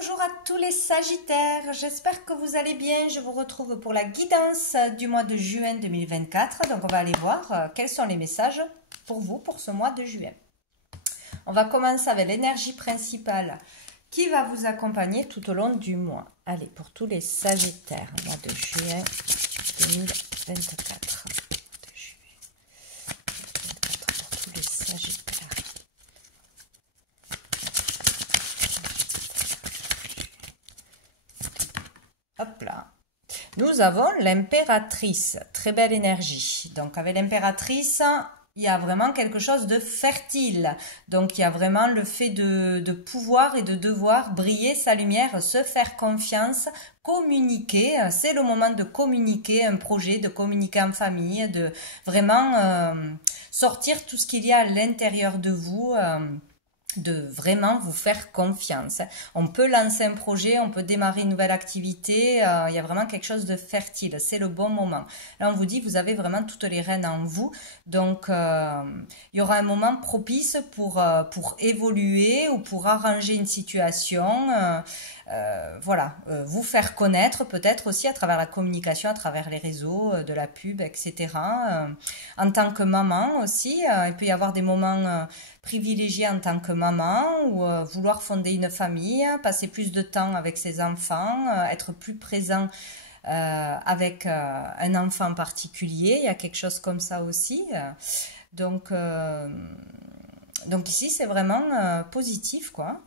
Bonjour à tous les Sagittaires, j'espère que vous allez bien. Je vous retrouve pour la guidance du mois de juin 2024. Donc on va aller voir quels sont les messages pour vous pour ce mois de juin. On va commencer avec l'énergie principale qui va vous accompagner tout au long du mois. Allez, pour tous les Sagittaires, mois de juin 2024. Pour tous les Sagittaires. Hop là. Nous avons l'impératrice, très belle énergie. Donc avec l'impératrice, il y a vraiment quelque chose de fertile. Donc il y a vraiment le fait de pouvoir et de devoir briller sa lumière, se faire confiance, communiquer. C'est le moment de communiquer un projet, de communiquer en famille, de vraiment sortir tout ce qu'il y a à l'intérieur de vous. De vraiment vous faire confiance. On peut lancer un projet, on peut démarrer une nouvelle activité, il y a vraiment quelque chose de fertile, c'est le bon moment. Là on vous dit, vous avez vraiment toutes les rênes en vous, donc il y aura un moment propice pour évoluer ou pour arranger une situation, voilà, vous faire connaître peut-être aussi à travers la communication, à travers les réseaux, de la pub, etc. En tant que maman aussi, il peut y avoir des moments privilégier en tant que maman ou vouloir fonder une famille, passer plus de temps avec ses enfants, être plus présent avec un enfant particulier. Il y a quelque chose comme ça aussi. Donc ici, c'est vraiment positif, quoi.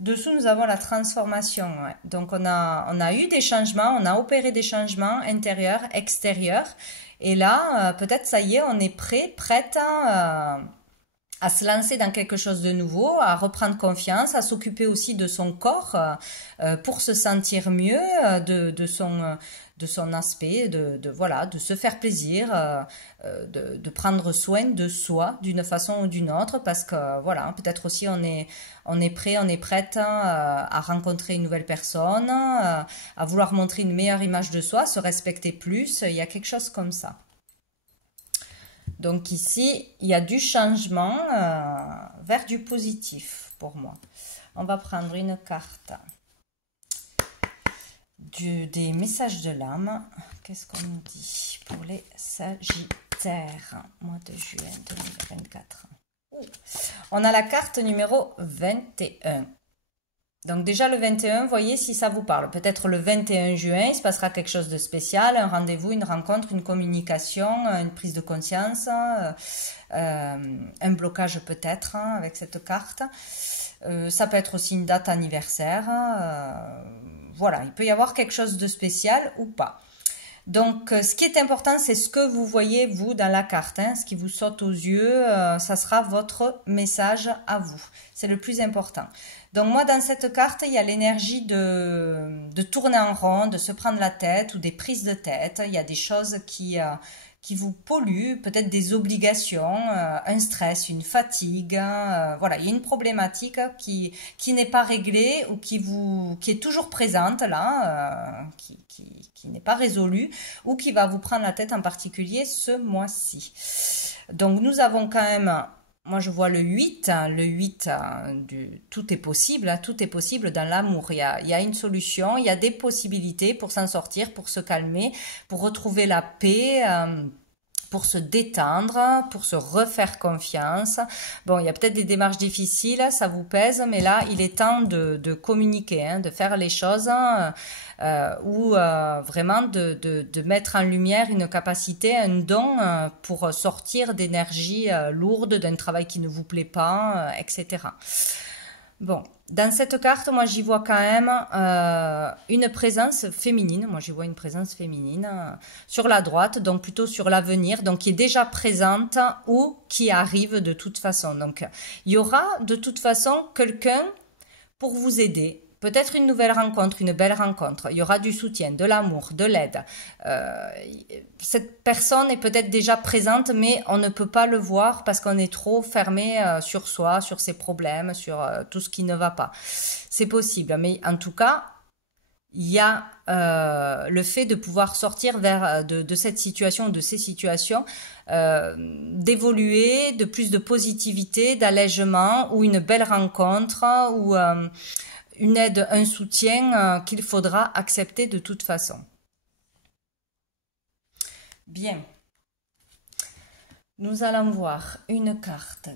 Dessous, nous avons la transformation. Ouais. Donc, on a eu des changements, on a opéré des changements intérieurs, extérieurs. Et là, peut-être, ça y est, on est prête à se lancer dans quelque chose de nouveau, à reprendre confiance, à s'occuper aussi de son corps pour se sentir mieux, de son aspect, voilà, de se faire plaisir, de prendre soin de soi d'une façon ou d'une autre, parce que voilà, peut-être aussi on est prêt, on est prête à rencontrer une nouvelle personne, à vouloir montrer une meilleure image de soi, se respecter plus, il y a quelque chose comme ça. Donc ici, il y a du changement vers du positif pour moi. On va prendre une carte des messages de l'âme. Qu'est-ce qu'on nous dit pour les Sagittaires, mois de juin 2024? On a la carte numéro 21. Donc déjà le 21, voyez si ça vous parle. Peut-être le 21 juin, il se passera quelque chose de spécial, un rendez-vous, une rencontre, une communication, une prise de conscience, un blocage peut-être avec cette carte. Ça peut être aussi une date anniversaire. Voilà, il peut y avoir quelque chose de spécial ou pas. Donc, ce qui est important, c'est ce que vous voyez, vous, dans la carte. Ce qui vous saute aux yeux, ça sera votre message à vous. C'est le plus important. Donc, moi, dans cette carte, il y a l'énergie de tourner en rond, de se prendre la tête ou des prises de tête. Il y a des choses qui vous polluent, peut-être des obligations, un stress, une fatigue. Voilà, il y a une problématique qui n'est pas réglée ou qui est toujours présente là, qui n'est pas résolue ou qui va vous prendre la tête en particulier ce mois-ci. Donc nous avons quand même, moi je vois le 8 tout est possible, tout est possible dans l'amour. Il y a une solution, il y a des possibilités pour s'en sortir, pour se calmer, pour retrouver la paix, pour se détendre, pour se refaire confiance. Bon, il y a peut-être des démarches difficiles, ça vous pèse, mais là, il est temps de communiquer, de faire les choses ou vraiment de mettre en lumière une capacité, un don pour sortir d'énergie lourde, d'un travail qui ne vous plaît pas, etc. Bon, dans cette carte, moi, j'y vois quand même une présence féminine. Moi, j'y vois une présence féminine sur la droite, donc plutôt sur l'avenir, donc qui est déjà présente ou qui arrive de toute façon. Donc, il y aura de toute façon quelqu'un pour vous aider. Peut-être une nouvelle rencontre, une belle rencontre. Il y aura du soutien, de l'amour, de l'aide. Cette personne est peut-être déjà présente, mais on ne peut pas le voir parce qu'on est trop fermé sur soi, sur ses problèmes, sur tout ce qui ne va pas. C'est possible, mais en tout cas, il y a le fait de pouvoir sortir de cette situation, de ces situations, d'évoluer, de plus de positivité, d'allègement, ou une belle rencontre, ou une aide, un soutien qu'il faudra accepter de toute façon. Bien. Nous allons voir une carte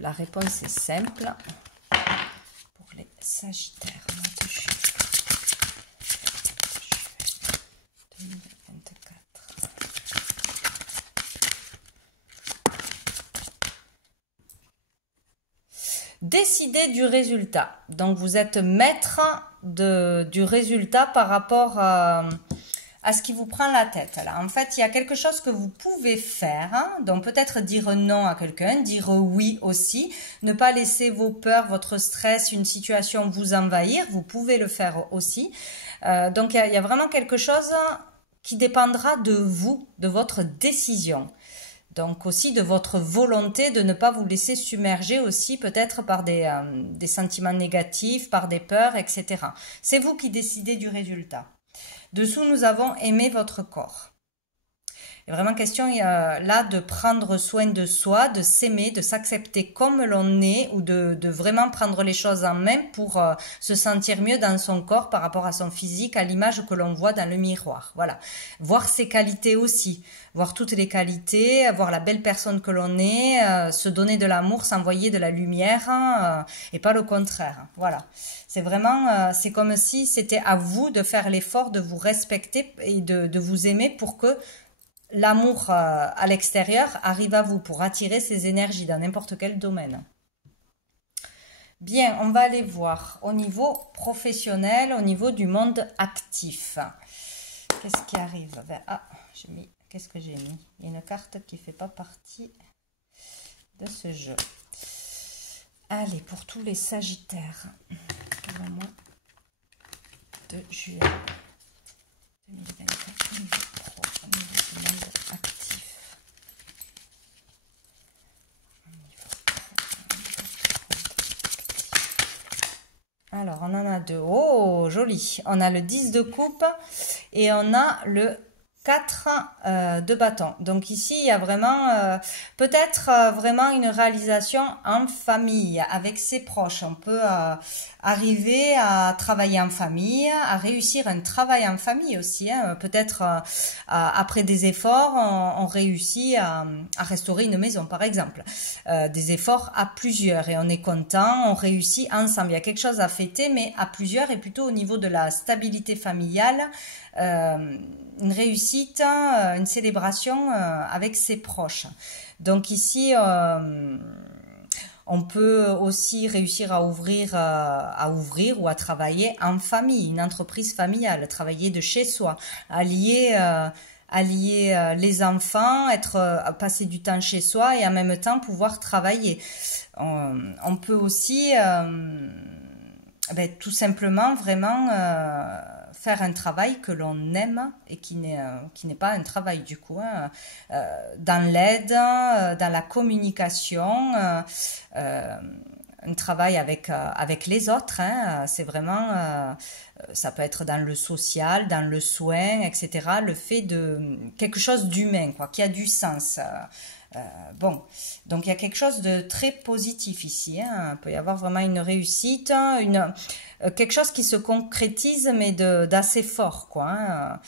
la réponse est simple pour les Sagittaires. 2024. Décidez du résultat. Donc vous êtes maître du résultat par rapport à ce qui vous prend la tête. Là. En fait, il y a quelque chose que vous pouvez faire. Hein, donc peut-être dire non à quelqu'un, dire oui aussi. Ne pas laisser vos peurs, votre stress, une situation vous envahir. Vous pouvez le faire aussi. Donc il y a vraiment quelque chose qui dépendra de vous, de votre décision. Donc aussi de votre volonté de ne pas vous laisser submerger aussi peut-être par des sentiments négatifs, par des peurs, etc. C'est vous qui décidez du résultat. Dessous, nous avons aimé votre corps. Il y a vraiment question là de prendre soin de soi, de s'aimer, de s'accepter comme l'on est ou de vraiment prendre les choses en main pour se sentir mieux dans son corps par rapport à son physique, à l'image que l'on voit dans le miroir. Voilà. Voir ses qualités aussi, voir toutes les qualités, voir la belle personne que l'on est, se donner de l'amour, s'envoyer de la lumière et pas le contraire. Voilà. C'est vraiment, c'est comme si c'était à vous de faire l'effort de vous respecter et de vous aimer pour que l'amour à l'extérieur arrive à vous pour attirer ces énergies dans n'importe quel domaine. Bien, on va aller voir au niveau professionnel, au niveau du monde actif. Qu'est-ce qui arrive? Ah, qu'est-ce que j'ai mis? Il y a une carte qui ne fait pas partie de ce jeu. Allez, pour tous les Sagittaires, le mois de juillet 2024, au niveau pro, au niveau du monde actif. Alors, on en a deux. Oh, joli. On a le 10 de coupe et on a le 4 de bâton. Donc ici, il y a vraiment peut-être vraiment une réalisation en famille, avec ses proches. On peut arriver à travailler en famille, à réussir un travail en famille aussi. Hein. Peut-être après des efforts, on réussit à restaurer une maison, par exemple. Des efforts à plusieurs et on est content, on réussit ensemble. Il y a quelque chose à fêter, mais à plusieurs et plutôt au niveau de la stabilité familiale. Une réussite, une célébration avec ses proches. Donc ici, on peut aussi réussir à ouvrir ou à travailler en famille, une entreprise familiale, travailler de chez soi, allier les enfants, passer du temps chez soi et en même temps pouvoir travailler. On peut aussi tout simplement vraiment faire un travail que l'on aime et qui n'est pas un travail du coup, hein, dans l'aide, dans la communication, un travail avec les autres, hein, c'est vraiment, ça peut être dans le social, dans le soin, etc. Le fait de quelque chose d'humain, quoi, qui a du sens. Bon, donc il y a quelque chose de très positif ici. Hein. Il peut y avoir vraiment une réussite, quelque chose qui se concrétise, mais d'assez fort, quoi. Hein.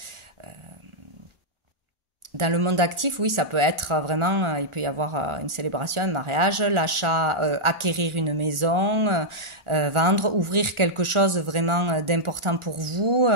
Dans le monde actif, oui, ça peut être vraiment, il peut y avoir une célébration, un mariage, l'achat, acquérir une maison, vendre, ouvrir quelque chose vraiment d'important pour vous,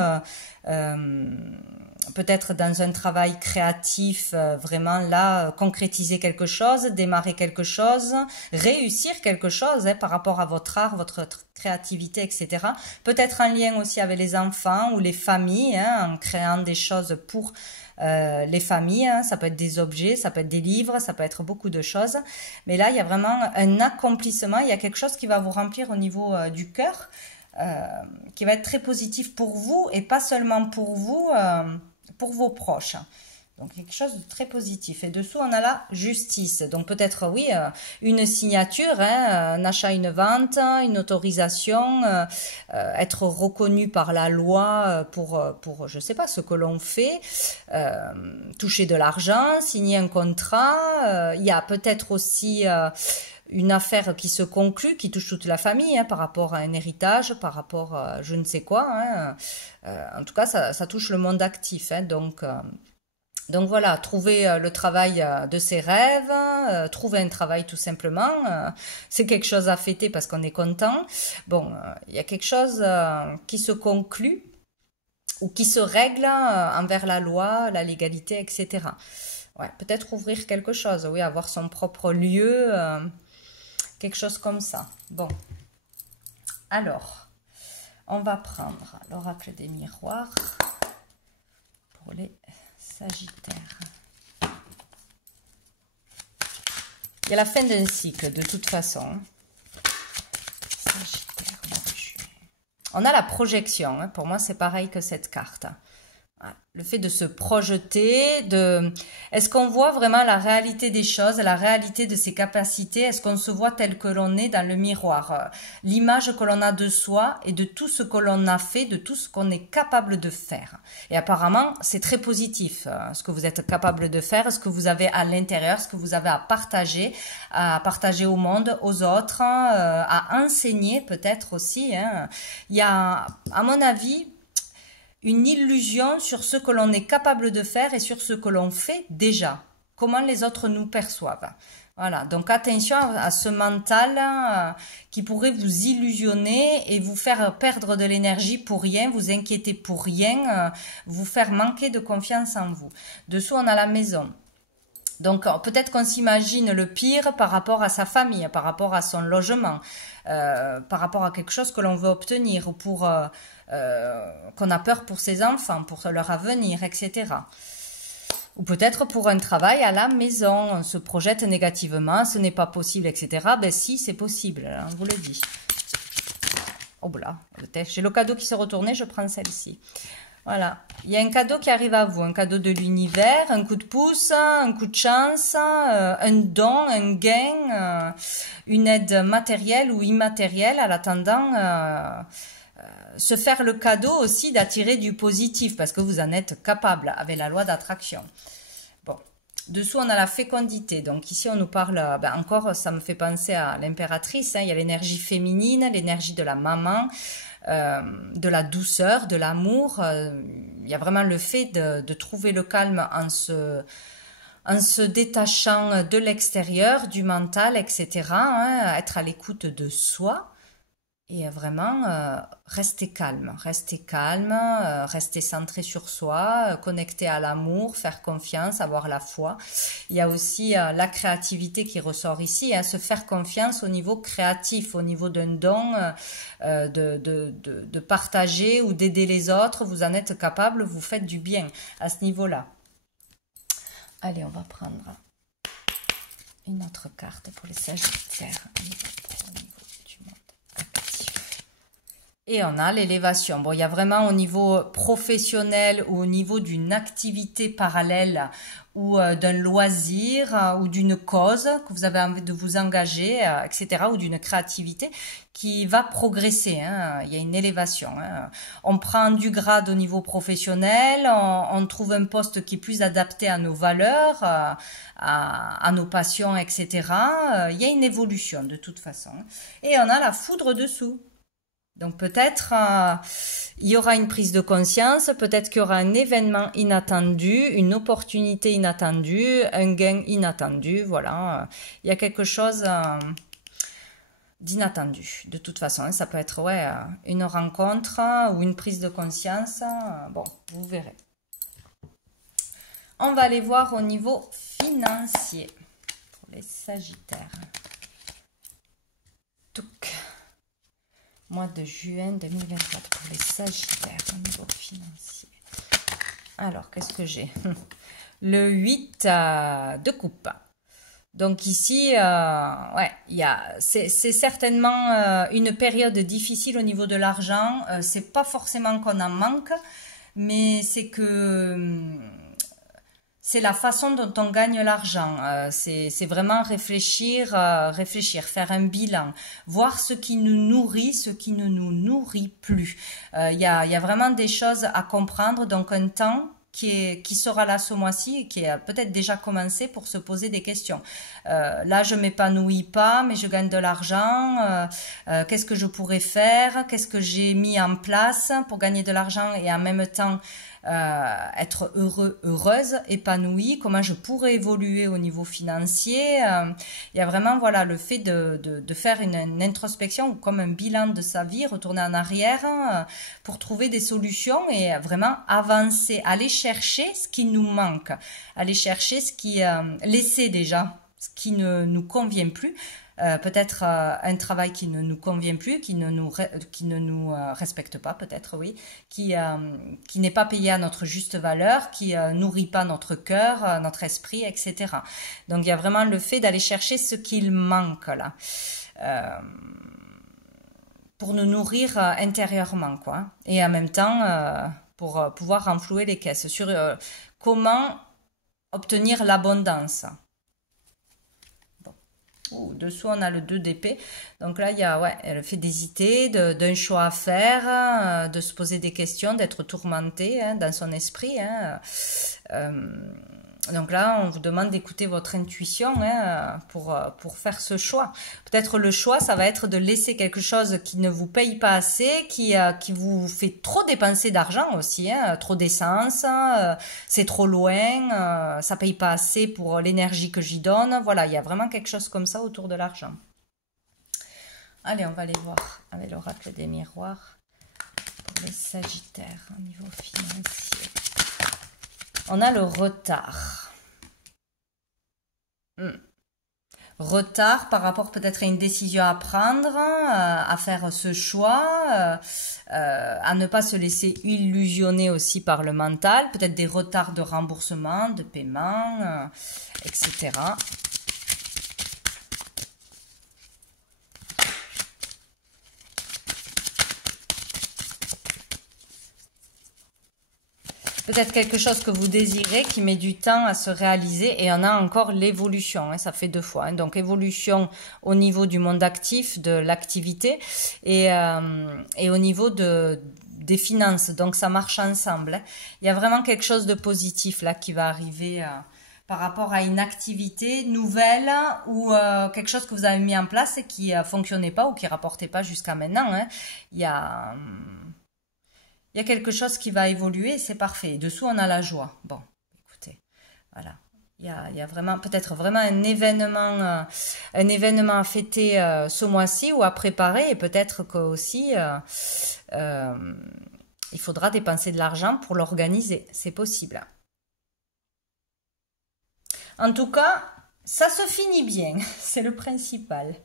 peut-être dans un travail créatif, vraiment là, concrétiser quelque chose, démarrer quelque chose, réussir quelque chose par rapport à votre art, votre créativité, etc. Peut-être en lien aussi avec les enfants ou les familles, hein, en créant des choses pour les familles, hein, ça peut être des objets, ça peut être des livres, ça peut être beaucoup de choses. Mais là, il y a vraiment un accomplissement, il y a quelque chose qui va vous remplir au niveau du cœur, qui va être très positif pour vous et pas seulement pour vous, pour vos proches. Donc quelque chose de très positif. Et dessous, on a la justice. Donc peut-être, oui, une signature, hein, un achat, une vente, une autorisation, être reconnu par la loi pour je sais pas, ce que l'on fait, toucher de l'argent, signer un contrat. Il y a peut-être aussi une affaire qui se conclut, qui touche toute la famille, hein, par rapport à un héritage, par rapport à je ne sais quoi. Hein. En tout cas, ça touche le monde actif. Hein, donc voilà, trouver le travail de ses rêves, trouver un travail tout simplement, c'est quelque chose à fêter parce qu'on est content. Bon, il y a quelque chose qui se conclut ou qui se règle envers la loi, la légalité, etc. Ouais, peut-être ouvrir quelque chose, oui, avoir son propre lieu, quelque chose comme ça. Bon, alors, on va prendre l'oracle des miroirs pour les Sagittaires. Il y a la fin d'un cycle, de toute façon. Sagittaire, mois de juillet. On a la projection, hein. Pour moi, c'est pareil que cette carte. Le fait de se projeter, est-ce qu'on voit vraiment la réalité des choses, la réalité de ses capacités? Est-ce qu'on se voit tel que l'on est dans le miroir? L'image que l'on a de soi et de tout ce que l'on a fait, de tout ce qu'on est capable de faire. Et apparemment, c'est très positif, ce que vous êtes capable de faire, ce que vous avez à l'intérieur, ce que vous avez à partager au monde, aux autres, à enseigner peut-être aussi. Hein. Il y a, à mon avis, une illusion sur ce que l'on est capable de faire et sur ce que l'on fait déjà. Comment les autres nous perçoivent. Voilà, donc attention à ce mental qui pourrait vous illusionner et vous faire perdre de l'énergie pour rien, vous inquiéter pour rien, vous faire manquer de confiance en vous. Dessous, on a la maison. Donc peut-être qu'on s'imagine le pire par rapport à sa famille, par rapport à son logement, par rapport à quelque chose que l'on veut obtenir ou pour qu'on a peur pour ses enfants, pour leur avenir, etc. Ou peut-être pour un travail à la maison, on se projette négativement, ce n'est pas possible, etc. Ben si, c'est possible, on vous le dit. Oh là, j'ai le cadeau qui s'est retourné, je prends celle-ci. Voilà, il y a un cadeau qui arrive à vous, un cadeau de l'univers, un coup de pouce, un coup de chance, un don, un gain, une aide matérielle ou immatérielle en attendant se faire le cadeau aussi d'attirer du positif parce que vous en êtes capable avec la loi d'attraction. Bon, dessous on a la fécondité, donc ici on nous parle, encore ça me fait penser à l'impératrice, hein, il y a l'énergie féminine, l'énergie de la maman, de la douceur, de l'amour, il y a vraiment le fait de trouver le calme en se détachant de l'extérieur, du mental, etc., hein, être à l'écoute de soi. Et vraiment, rester calme, rester centré sur soi, connecté à l'amour, faire confiance, avoir la foi. Il y a aussi la créativité qui ressort ici, hein, se faire confiance au niveau créatif, au niveau d'un don, de partager ou d'aider les autres. Vous en êtes capable, vous faites du bien à ce niveau-là. Allez, on va prendre une autre carte pour les Sagittaires. Et on a l'élévation. Bon, il y a vraiment au niveau professionnel ou au niveau d'une activité parallèle ou d'un loisir ou d'une cause que vous avez envie de vous engager, etc. ou d'une créativité qui va progresser. Hein. Il y a une élévation. Hein. On prend du grade au niveau professionnel, on trouve un poste qui est plus adapté à nos valeurs, à nos passions, etc. Il y a une évolution de toute façon. Et on a la foudre dessous. Donc peut-être il y aura une prise de conscience, peut-être qu'il y aura un événement inattendu, une opportunité inattendue, un gain inattendu, voilà. Il y a quelque chose d'inattendu, de toute façon. Ça peut être une rencontre ou une prise de conscience, bon, vous verrez. On va aller voir au niveau financier pour les Sagittaires. Touc. Mois de juin 2024 pour les Sagittaires au niveau financier. Alors, qu'est-ce que j'ai? Le 8 de coupe. Donc ici, c'est certainement une période difficile au niveau de l'argent. C'est pas forcément qu'on en manque, mais c'est que c'est la façon dont on gagne l'argent. C'est vraiment réfléchir, faire un bilan, voir ce qui nous nourrit, ce qui ne nous nourrit plus. Il y a vraiment des choses à comprendre, donc un temps qui sera là ce mois-ci et qui a peut-être déjà commencé pour se poser des questions. Là, je m'épanouis pas, mais je gagne de l'argent. Qu'est-ce que je pourrais faire? Qu'est-ce que j'ai mis en place pour gagner de l'argent et en même temps être heureuse, épanouie, comment je pourrais évoluer au niveau financier. Il y a vraiment voilà le fait de faire une introspection ou comme un bilan de sa vie, retourner en arrière pour trouver des solutions et vraiment avancer, aller chercher ce qui nous manque, aller chercher ce qui laisser déjà ce qui ne nous convient plus. Peut-être un travail qui ne nous convient plus, qui ne nous respecte pas, peut-être oui, qui n'est pas payé à notre juste valeur, qui nourrit pas notre cœur, notre esprit, etc. Donc il y a vraiment le fait d'aller chercher ce qu'il manque là, pour nous nourrir intérieurement, quoi, et en même temps pour pouvoir renflouer les caisses sur comment obtenir l'abondance. Dessous, on a le 2 d'épée. Donc là, il y a le fait d'hésiter, d'un choix à faire, de se poser des questions, d'être tourmenté dans son esprit. Donc là, on vous demande d'écouter votre intuition pour faire ce choix. Peut-être le choix, ça va être de laisser quelque chose qui ne vous paye pas assez, qui vous fait trop dépenser d'argent aussi, trop d'essence, c'est trop loin, ça paye pas assez pour l'énergie que j'y donne. Voilà, il y a vraiment quelque chose comme ça autour de l'argent. Allez, on va aller voir avec l'oracle des miroirs pour les Sagittaires au niveau financier. On a le retard. Retard par rapport peut-être à une décision à prendre, à faire ce choix, à ne pas se laisser illusionner aussi par le mental, peut-être des retards de remboursement, de paiement, etc. Peut-être quelque chose que vous désirez qui met du temps à se réaliser et on a encore l'évolution, ça fait 2 fois. Donc évolution au niveau du monde actif, de l'activité et au niveau des finances. Donc ça marche ensemble. Il y a vraiment quelque chose de positif là qui va arriver par rapport à une activité nouvelle ou quelque chose que vous avez mis en place et qui fonctionnait pas ou qui rapportait pas jusqu'à maintenant. Il y a quelque chose qui va évoluer, c'est parfait. Dessous, on a la joie. Bon, écoutez, voilà. Il y a vraiment, peut-être vraiment un événement à fêter ce mois-ci ou à préparer. Et peut-être qu'aussi, il faudra dépenser de l'argent pour l'organiser. C'est possible. En tout cas, ça se finit bien. C'est le principal.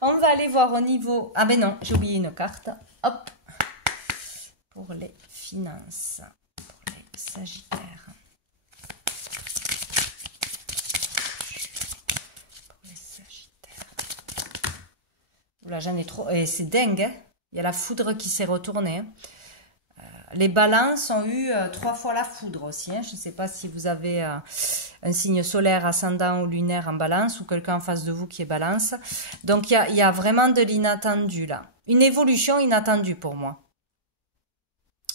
On va aller voir au niveau... Ah ben non, j'ai oublié une carte. Hop. Pour les finances, pour les Sagittaires. Pour les Sagittaires. Oula, j'en ai trop. Et c'est dingue, hein. Il y a la foudre qui s'est retournée. Les balances ont eu 3 fois la foudre aussi. Je ne sais pas si vous avez un signe solaire, ascendant ou lunaire en balance ou quelqu'un en face de vous qui est balance. Donc, il y a vraiment de l'inattendu là. Une évolution inattendue pour moi.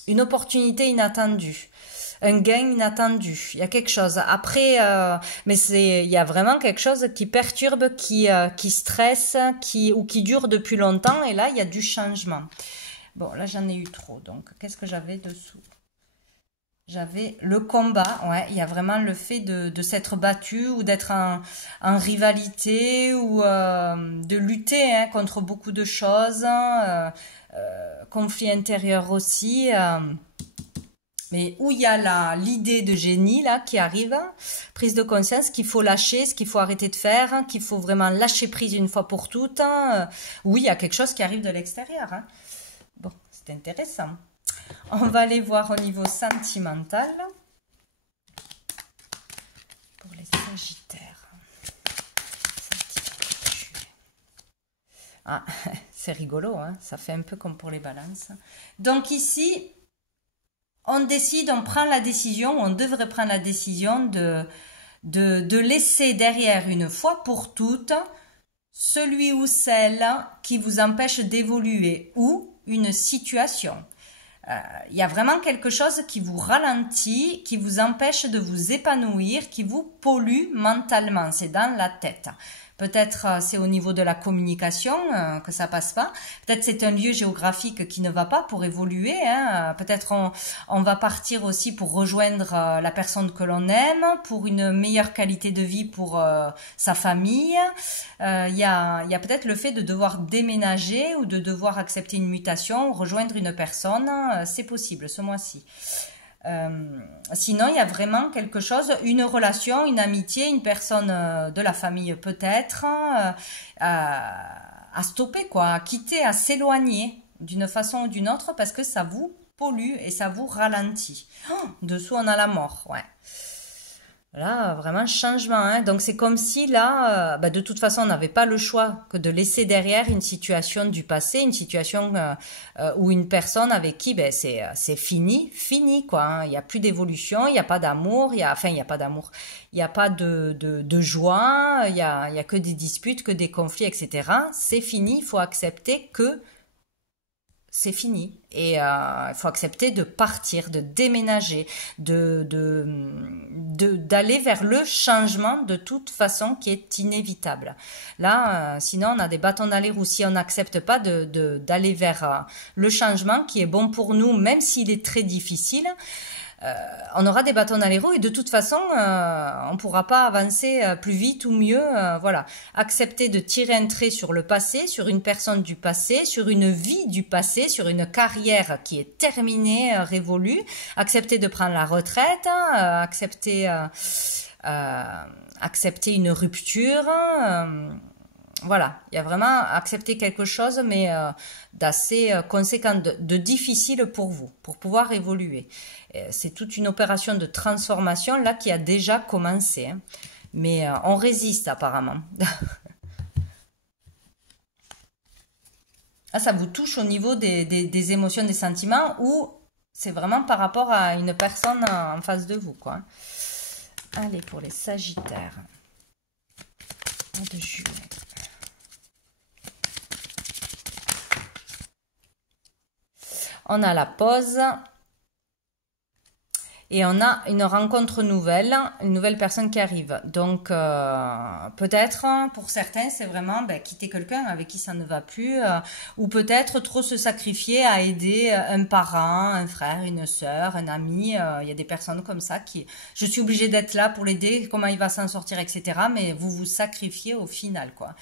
Une opportunité inattendue, un gain inattendu. Il y a quelque chose. Après, mais il y a vraiment quelque chose qui perturbe, qui stresse, ou qui dure depuis longtemps. Et là, il y a du changement. Bon, là, j'en ai eu trop. Donc, qu'est-ce que j'avais dessous? J'avais le combat. Ouais, il y a vraiment le fait de s'être battu ou d'être en rivalité ou de lutter contre beaucoup de choses. Conflit intérieur aussi, mais où il y a l'idée de génie là qui arrive, prise de conscience qu'il faut lâcher, ce qu'il faut arrêter de faire, qu'il faut vraiment lâcher prise une fois pour toutes. Oui, il y a quelque chose qui arrive de l'extérieur. Bon, c'est intéressant. On va aller voir au niveau sentimental pour les Sagittaires. Ah, c'est rigolo, hein, ça fait un peu comme pour les balances. Donc ici, on décide, on prend la décision, on devrait prendre la décision de laisser derrière une fois pour toutes celui ou celle qui vous empêche d'évoluer ou une situation. Il y a vraiment quelque chose qui vous ralentit, qui vous empêche de vous épanouir, qui vous pollue mentalement. C'est dans la tête. Peut-être c'est au niveau de la communication que ça passe pas. Peut-être c'est un lieu géographique qui ne va pas pour évoluer. Hein. Peut-être on va partir aussi pour rejoindre la personne que l'on aime, pour une meilleure qualité de vie pour sa famille. Il y a peut-être le fait de devoir déménager ou de devoir accepter une mutation, rejoindre une personne. C'est possible ce mois-ci. Sinon, il y a vraiment quelque chose, une relation, une amitié, une personne de la famille peut-être, à stopper, quoi, à quitter, à s'éloigner d'une façon ou d'une autre parce que ça vous pollue et ça vous ralentit. Dessous, on a la mort, ouais. Là, vraiment changement. Hein. Donc, c'est comme si là, de toute façon, on n'avait pas le choix que de laisser derrière une situation du passé, une situation où une personne avec qui, c'est fini quoi. Hein. Il n'y a plus d'évolution, il n'y a pas d'amour, il n'y a pas d'amour, il n'y a pas de joie, il y a que des disputes, que des conflits, etc. C'est fini, il faut accepter que c'est fini et il faut accepter de partir, de déménager, d'aller vers le changement de toute façon qui est inévitable. Là, sinon on a des bâtons dans les roues si on n'accepte pas d'aller vers le changement qui est bon pour nous, même s'il est très difficile. On aura des bâtons dans les roues et de toute façon, on ne pourra pas avancer plus vite ou mieux. Voilà, accepter de tirer un trait sur le passé, sur une personne du passé, sur une vie du passé, sur une carrière qui est terminée, révolue. Accepter de prendre la retraite, accepter une rupture. Voilà, il y a vraiment accepter quelque chose, mais d'assez conséquent, de difficile pour vous, pour pouvoir évoluer. C'est toute une opération de transformation là qui a déjà commencé, hein. Mais on résiste apparemment. Ah, ça vous touche au niveau des émotions, des sentiments, ou c'est vraiment par rapport à une personne en face de vous, quoi. Allez, pour les Sagittaires. Mois de juillet. On a la pause et on a une rencontre nouvelle, une nouvelle personne qui arrive. Donc, peut-être, pour certains, c'est vraiment quitter quelqu'un avec qui ça ne va plus, ou peut-être trop se sacrifier à aider un parent, un frère, une sœur, un ami. Il y a des personnes comme ça qui, je suis obligée d'être là pour l'aider, comment il va s'en sortir, etc. Mais vous vous sacrifiez au final, quoi.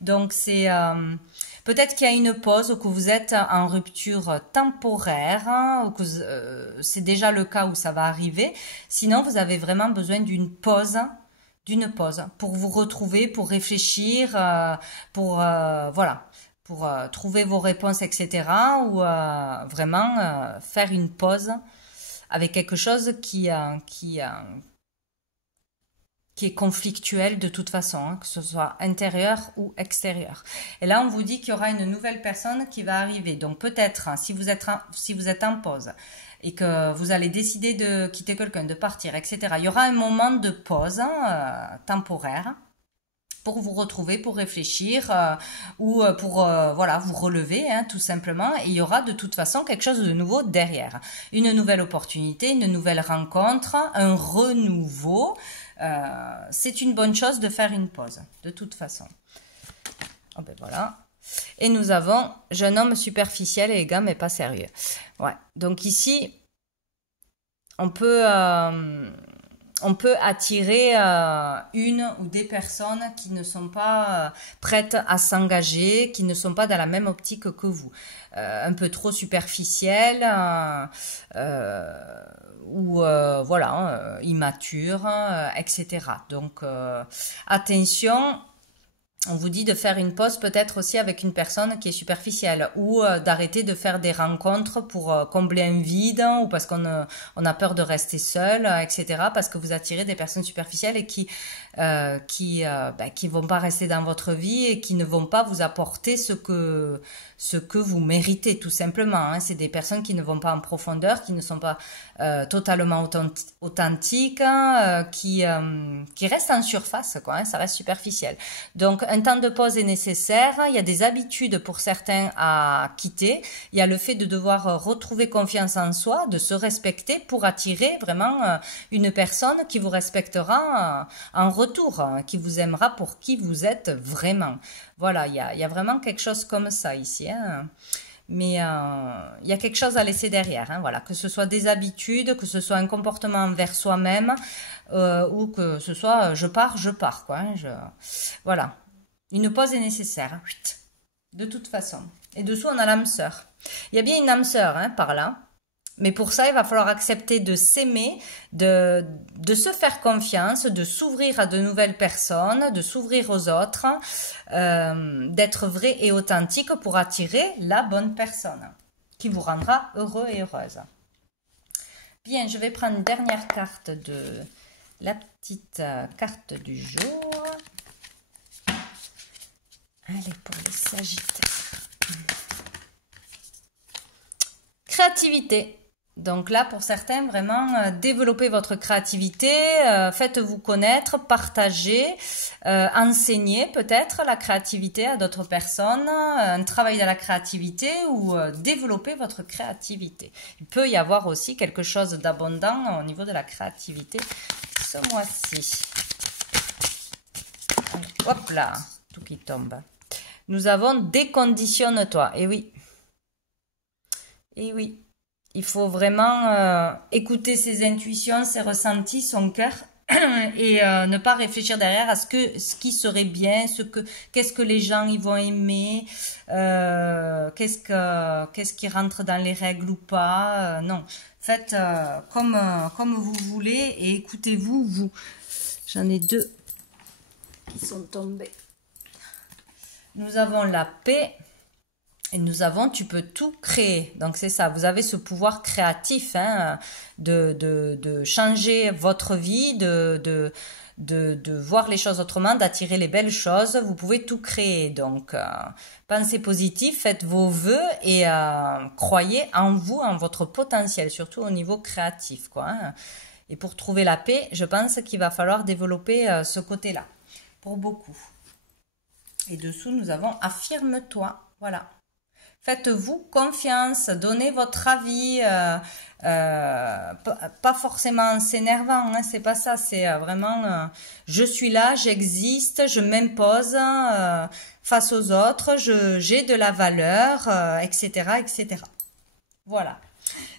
Donc, c'est... peut-être qu'il y a une pause ou que vous êtes en rupture temporaire, ou que c'est déjà le cas où ça va arriver. Sinon, vous avez vraiment besoin d'une pause pour vous retrouver, pour réfléchir, pour trouver vos réponses, etc. Ou vraiment faire une pause avec quelque chose qui est conflictuel de toute façon, hein, que ce soit intérieur ou extérieur. Et là, on vous dit qu'il y aura une nouvelle personne qui va arriver. Donc peut-être, hein, si vous êtes en pause et que vous allez décider de quitter quelqu'un, de partir, etc., il y aura un moment de pause temporaire pour vous retrouver, pour réfléchir ou pour vous relever, hein, tout simplement. Et il y aura de toute façon quelque chose de nouveau derrière. Une nouvelle opportunité, une nouvelle rencontre, un renouveau. C'est une bonne chose de faire une pause, de toute façon. Oh ben voilà. Et nous avons jeune homme superficiel et élégant mais pas sérieux. Ouais. Donc ici, on peut attirer une ou des personnes qui ne sont pas prêtes à s'engager, qui ne sont pas dans la même optique que vous. Un peu trop superficielles, ou immature, etc. Donc attention, on vous dit de faire une pause peut-être aussi avec une personne qui est superficielle, ou d'arrêter de faire des rencontres pour combler un vide, ou parce qu'on a peur de rester seul, etc. Parce que vous attirez des personnes superficielles et qui vont pas rester dans votre vie et qui ne vont pas vous apporter ce que vous méritez, tout simplement. Hein. C'est des personnes qui ne vont pas en profondeur, qui ne sont pas totalement authentiques, qui restent en surface, quoi. Hein, ça reste superficiel. Donc un temps de pause est nécessaire. Il y a des habitudes pour certains à quitter. Il y a le fait de devoir retrouver confiance en soi, de se respecter pour attirer vraiment une personne qui vous respectera en retour, qui vous aimera pour qui vous êtes vraiment. Voilà, il y a vraiment quelque chose comme ça ici, hein. Mais il y a quelque chose à laisser derrière, hein, voilà, que ce soit des habitudes, que ce soit un comportement envers soi-même, ou que ce soit je pars, quoi. Hein, voilà, une pause est nécessaire, hein, de toute façon. Et dessous, on a l'âme sœur. Il y a bien une âme sœur, hein, par là. Mais pour ça, il va falloir accepter de s'aimer, de se faire confiance, de s'ouvrir à de nouvelles personnes, de s'ouvrir aux autres, d'être vrai et authentique pour attirer la bonne personne qui vous rendra heureux et heureuse. Bien, je vais prendre une dernière carte de la petite carte du jour. Allez, pour les Sagittaires. Créativité. Donc là, pour certains, vraiment, développez votre créativité, faites-vous connaître, partagez, enseignez peut-être la créativité à d'autres personnes, un travail de la créativité ou développez votre créativité. Il peut y avoir aussi quelque chose d'abondant au niveau de la créativité ce mois-ci. Hop là, tout qui tombe. Nous avons déconditionne-toi. Et oui. Et oui. Il faut vraiment écouter ses intuitions, ses ressentis, son cœur et ne pas réfléchir derrière à ce qui serait bien, qu'est-ce que les gens ils vont aimer, qu'est-ce qui rentre dans les règles ou pas. Non, faites comme vous voulez et écoutez-vous, vous. J'en ai deux qui sont tombés. Nous avons la paix. Et nous avons, tu peux tout créer. Donc c'est ça, vous avez ce pouvoir créatif, hein, de changer votre vie, de voir les choses autrement, d'attirer les belles choses. Vous pouvez tout créer. Donc pensez positif, faites vos vœux et croyez en vous, en votre potentiel, surtout au niveau créatif, quoi, hein. Et pour trouver la paix, je pense qu'il va falloir développer ce côté-là, pour beaucoup. Et dessous, nous avons affirme-toi. Voilà. Faites-vous confiance, donnez votre avis, pas forcément en s'énervant, hein, c'est pas ça, c'est vraiment je suis là, j'existe, je m'impose face aux autres, j'ai de la valeur, etc., etc. Voilà.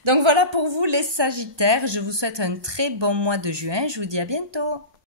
Donc voilà pour vous les Sagittaires, je vous souhaite un très bon mois de juin, je vous dis à bientôt.